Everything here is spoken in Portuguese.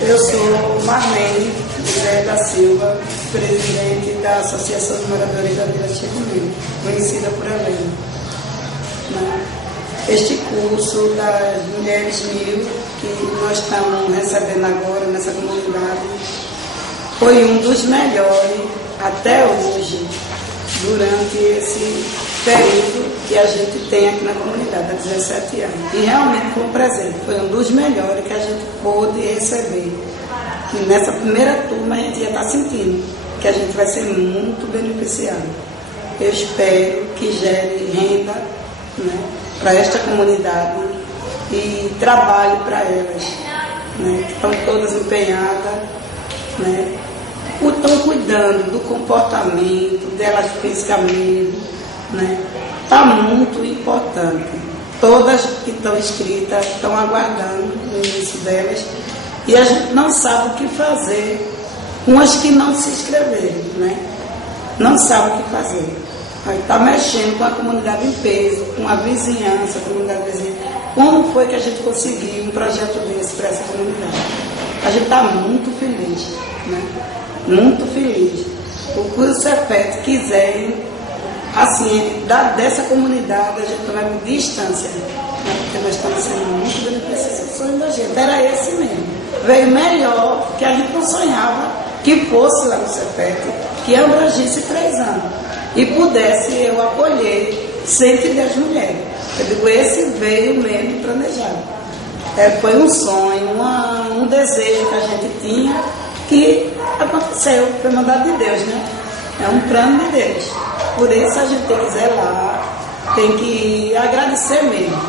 Eu sou Marlene José da Silva, presidente da Associação de Moradores da Vila Chico Mendes, conhecida por Helena. Este curso das Mulheres 1000, que nós estamos recebendo agora nessa comunidade, foi um dos melhores até hoje, durante esse período que a gente tem aqui na comunidade, há 17 anos. E realmente foi um presente, foi um dos melhores que a gente pôde receber. E nessa primeira turma a gente já está sentindo que a gente vai ser muito beneficiado. Eu espero que gere renda, né, para esta comunidade e trabalho para elas, né, que estão todas empenhadas, né, estão cuidando do comportamento delas fisicamente, né? Está muito importante. Todas que estão inscritas estão aguardando o início delas e a gente não sabe o que fazer com as que não se inscreveram, né? Não sabe o que fazer. Aí está mexendo com a comunidade em peso, com a vizinhança, a comunidade vizinha. Como foi que a gente conseguiu um projeto desse para essa comunidade? A gente está muito feliz, né? Muito feliz. O curso CEPET quiserem, assim, dessa comunidade, a gente vai por distância, né? Porque nós estamos sendo muito beneficiados. O sonho da gente era esse mesmo. Veio melhor, que a gente não sonhava que fosse lá no CEPET, que abrangisse 3 anos e pudesse eu acolher 110 mulheres. Eu digo, esse veio mesmo planejado. Foi um sonho, um desejo que a gente tinha, que aconteceu, foi mandado de Deus, né? É um plano de Deus. Por isso a gente tem que zelar, tem que agradecer mesmo.